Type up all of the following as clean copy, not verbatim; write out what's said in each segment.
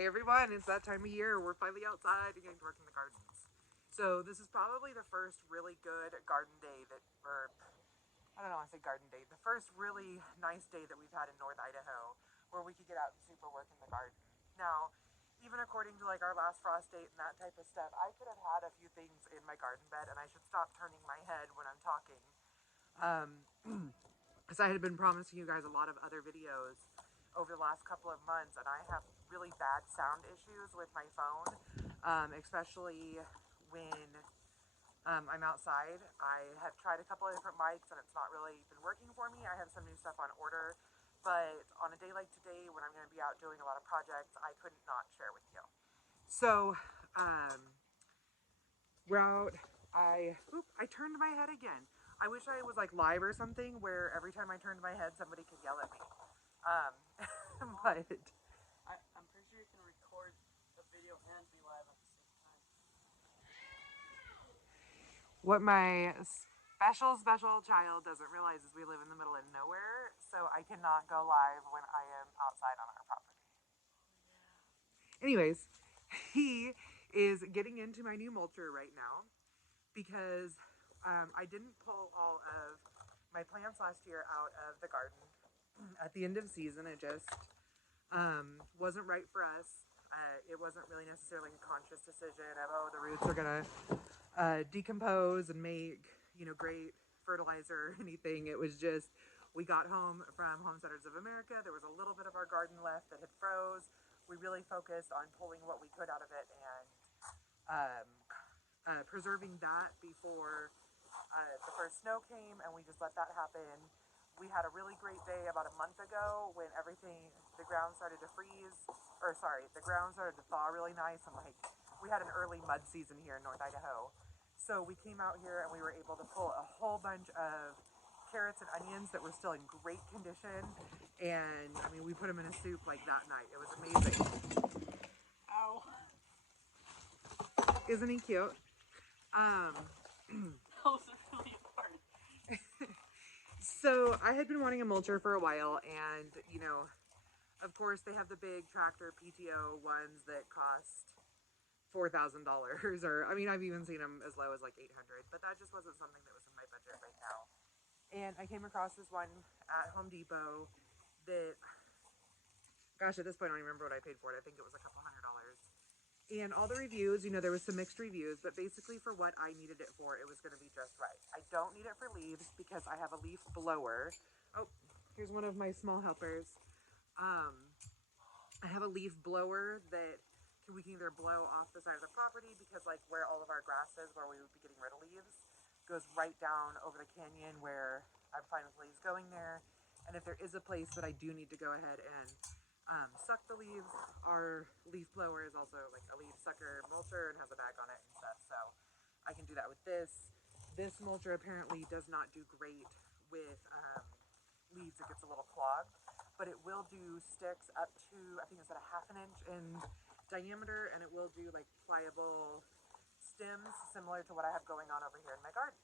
Hey everyone, it's that time of year. We're finally outside and getting to work in the gardens. So this is probably the first really good garden day I don't know, I say garden day, the first really nice day that we've had in North Idaho where we could get out and super work in the garden. Now, even according to like our last frost date and that type of stuff, I could have had a few things in my garden bed, and I should stop turning my head when I'm talking. Because I had been promising you guys a lot of other videos over the last couple of months, and I have really bad sound issues with my phone, especially when I'm outside. I have tried a couple of different mics and it's not really been working for me. I have some new stuff on order, but on a day like today when I'm going to be out doing a lot of projects, I couldn't not share with you. So, we're out. I turned my head again. I wish I was like live or something where every time I turned my head somebody could yell at me. But I'm pretty sure you can record the video and be live at the same time. what my special child doesn't realize is we live in the middle of nowhere, so I cannot go live when I am outside on our property. Anyways, he is getting into my new mulcher right now because I didn't pull all of my plants last year out of the garden at the end of the season. It just wasn't right for us. It wasn't really necessarily a conscious decision of, oh, the roots are gonna decompose and make, great fertilizer or anything. It was just, we got home from Homestead of America. There was a little bit of our garden left that had froze. We really focused on pulling what we could out of it and preserving that before the first snow came, and we just let that happen. We had a really great day about a month ago when the ground started to the ground started to thaw really nice, and like we had an early mud season here in North Idaho. So we came out here and we were able to pull a whole bunch of carrots and onions that were still in great condition, and I mean we put them in a soup like that night. It was amazing. Ow. Isn't he cute? Those are really hard. So I had been wanting a mulcher for a while, and of course they have the big tractor PTO ones that cost $4,000, or I mean I've even seen them as low as like $800, but that just wasn't something that was in my budget right now. And I came across this one at Home Depot that, gosh, at this point I don't even remember what I paid for it. I think it was a couple $100. And all the reviews, there was some mixed reviews, but basically for what I needed it for, it was going to be just right. I don't need it for leaves because I have a leaf blower. Oh, here's one of my small helpers. I have a leaf blower that we can either blow off the side of the property, because like where all of our grass is, where we would be getting rid of leaves, goes right down over the canyon where I'm fine with leaves going there. And if there is a place that I do need to go ahead and suck the leaves, our leaf blower is also like a leaf sucker mulcher and has a bag on it and stuff, so I can do that with this. This mulcher apparently does not do great with leaves. It gets a little clogged, but it will do sticks up to, I think it's at a ½ inch in diameter, and it will do like pliable stems similar to what I have going on over here in my garden.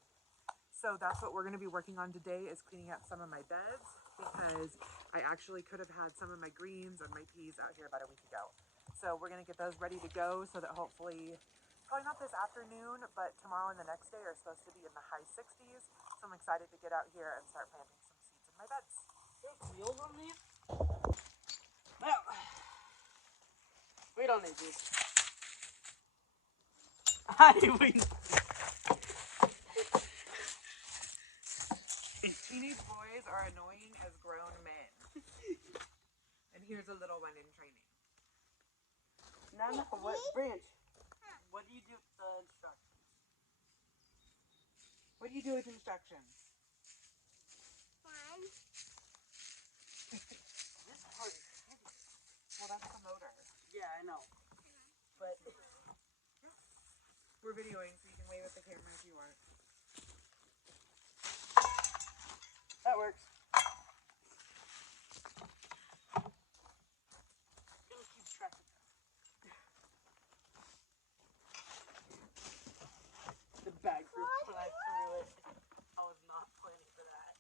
So that's what we're going to be working on today, is cleaning up some of my beds, because I actually could have had some of my greens and my peas out here about a week ago. So we're going to get those ready to go so that hopefully, probably not this afternoon, but tomorrow and the next day are supposed to be in the high 60s. So I'm excited to get out here and start planting some seeds in my beds. There's wheels on these? Well, we don't need these. Teenage boys are annoying as grown men. And here's a little one in training. No, what branch? What do you do with the instructions? What do you do with instructions? One. This part is heavy. Well, that's the motor. Yeah, I know. But we're videoing, so you can wave at the camera if you want. that works. Gonna keep track of that. The bag group when I threw it. I was not planning for that.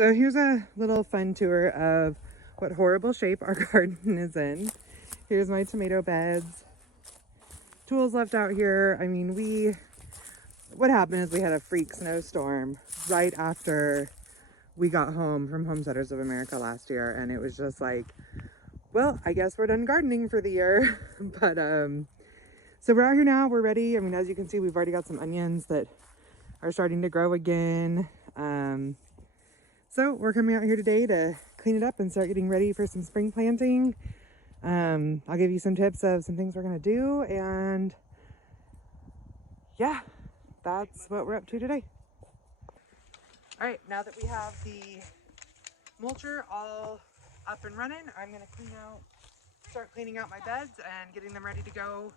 So here's a little fun tour of what horrible shape our garden is in. Here's my tomato beds. Tools left out here. I mean, what happened is we had a freak snowstorm right after we got home from Homesteaders of America last year, and it was just like, well, I guess we're done gardening for the year. But so we're out here now, we're ready. I mean, as you can see, we've already got some onions that are starting to grow again. So we're coming out here today to clean it up and start getting ready for some spring planting. I'll give you some tips of some things we're gonna do, and yeah, that's what we're up to today. All right, now that we have the mulcher all up and running, I'm gonna start cleaning out my beds and getting them ready to go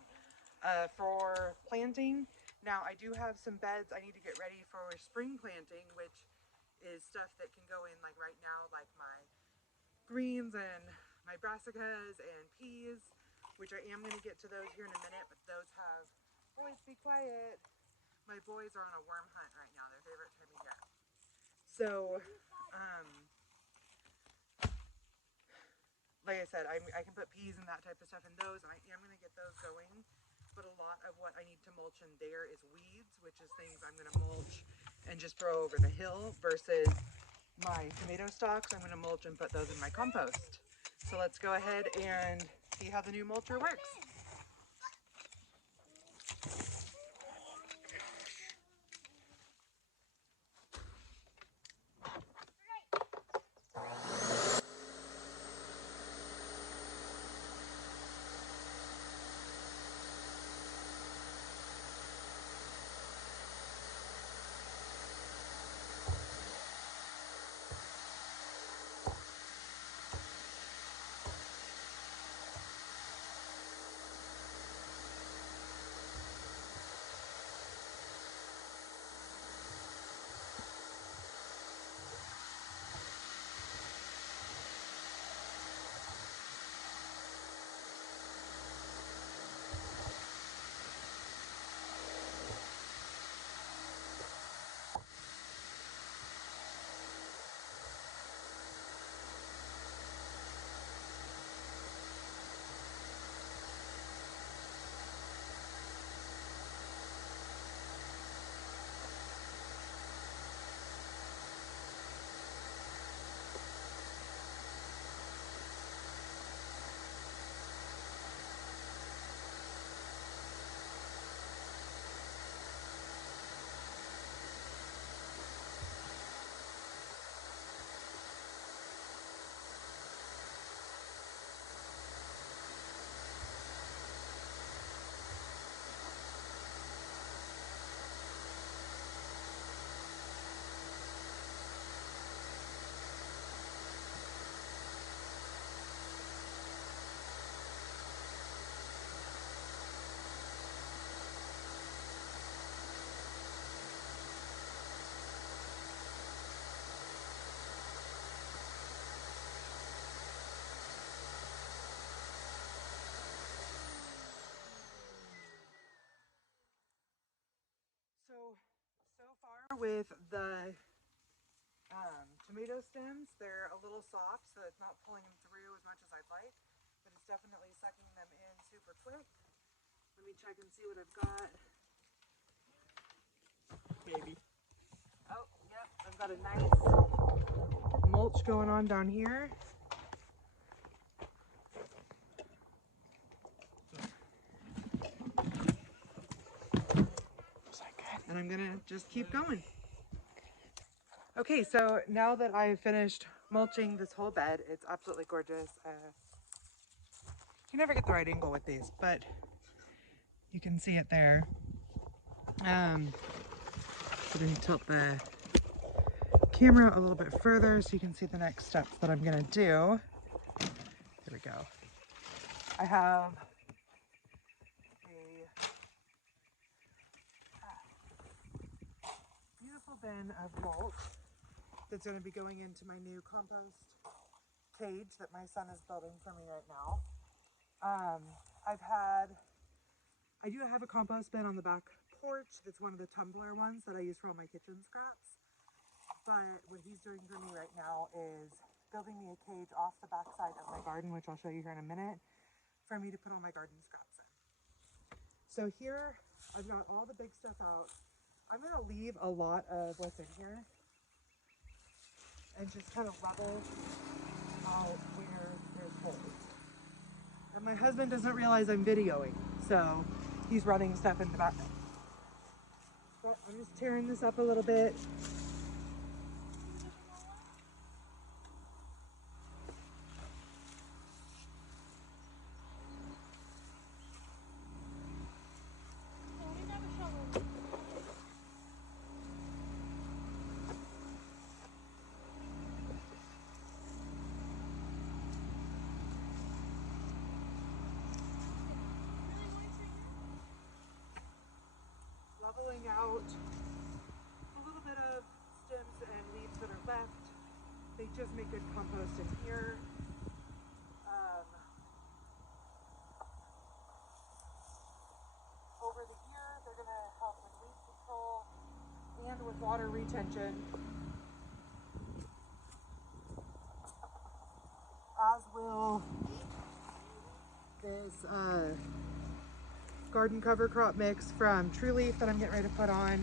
for planting. Now I do have some beds I need to get ready for spring planting, which is stuff that can go in like right now, like my greens and my brassicas and peas, which I am going to get to those here in a minute, but those have, boys, be quiet. My boys are on a worm hunt right now, their favorite time of year. So, like I said, I can put peas and that type of stuff in those, and I am going to get those going. But a lot of what I need to mulch in there is weeds, which is things I'm going to mulch and just throw over the hill, versus my tomato stalks I'm going to mulch and put those in my compost. So let's go ahead and see how the new mulcher works. So far with the tomato stems, they're a little soft, so it's not pulling them through as much as I'd like, but it's definitely sucking them in super quick. Let me check and see what I've got. Baby. Oh, yep, I've got a nice mulch going on down here. And I'm gonna just keep going. Okay, so now that I've finished mulching this whole bed, it's absolutely gorgeous. You never get the right angle with these, but you can see it there. I'm gonna tilt the camera a little bit further so you can see the next steps that I'm gonna do. Here we go. I have a beautiful bin of mulch that's going to be going into my new compost cage that my son is building for me right now. I do have a compost bin on the back porch that's one of the tumbler ones that I use for all my kitchen scraps. But what he's doing for me right now is building me a cage off the backside of my garden, which I'll show you here in a minute, for me to put all my garden scraps in. So here, I've got all the big stuff out. I'm going to leave a lot of what's in here and just kind of level out where there's holes. And my husband doesn't realize I'm videoing, so he's running stuff in the background. But I'm just tearing this up a little bit. Leveling out a little bit of stems and leaves that are left. They just make good compost in here. Over the here, they're going to help with weed control and with water retention. As will this garden cover crop mix from True Leaf that I'm getting ready to put on.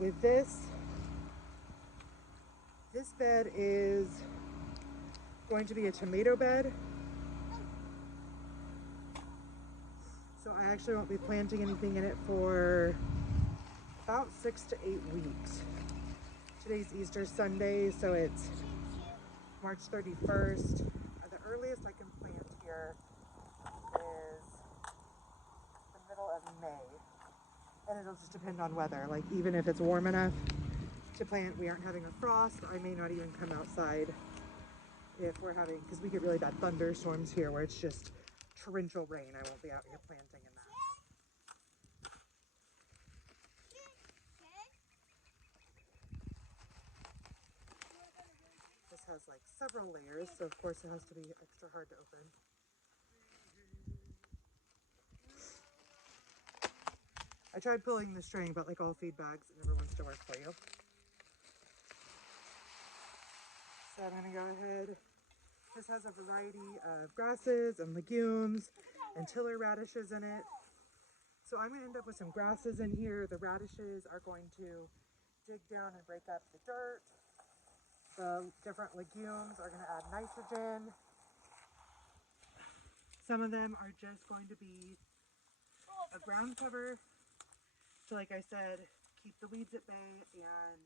With this bed is going to be a tomato bed. So I actually won't be planting anything in it for about 6 to 8 weeks. Today's Easter Sunday, so it's March 31st. The earliest I can plant here is the middle of May. And it'll just depend on weather. Like even if it's warm enough to plant, we aren't having a frost, I may not even come outside if we're having, because we get really bad thunderstorms here where it's just torrential rain. I won't be out here planting in that. This has like several layers, so of course it has to be extra hard to open. I tried pulling the string, but like all feed bags, it never wants to work for you. So I'm gonna go ahead. This has a variety of grasses and legumes and tiller radishes in it. So I'm gonna end up with some grasses in here. The radishes are going to dig down and break up the dirt. The different legumes are gonna add nitrogen. Some of them are just going to be a ground cover. So like I said, keep the weeds at bay and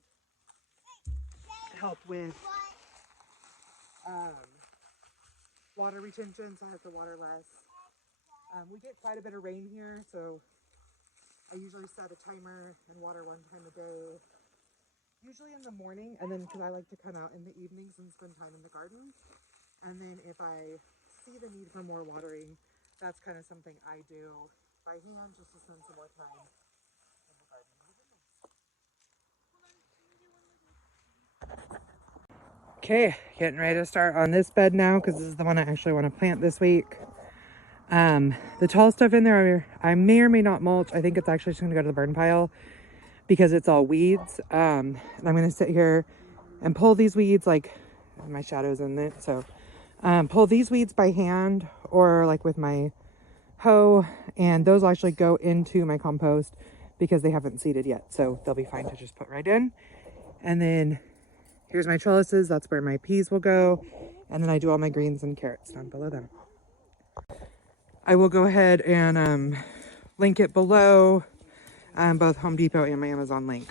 help with water retention, so I have to water less. We get quite a bit of rain here, so I usually set a timer and water one time a day, usually in the morning, and then because I like to come out in the evenings and spend time in the garden. And then if I see the need for more watering, that's kind of something I do by hand just to spend some more time. Okay, getting ready to start on this bed now because this is the one I actually want to plant this week. The tall stuff in there, I may or may not mulch. I think it's actually just going to go to the burn pile because it's all weeds. And I'm going to sit here and pull these weeds, like my shadow's in it. So pull these weeds by hand or like with my hoe, and those will actually go into my compost because they haven't seeded yet. So they'll be fine to just put right in. And then here's my trellises. That's where my peas will go. And then I do all my greens and carrots down below them. I will go ahead and link it below, both Home Depot and my Amazon link.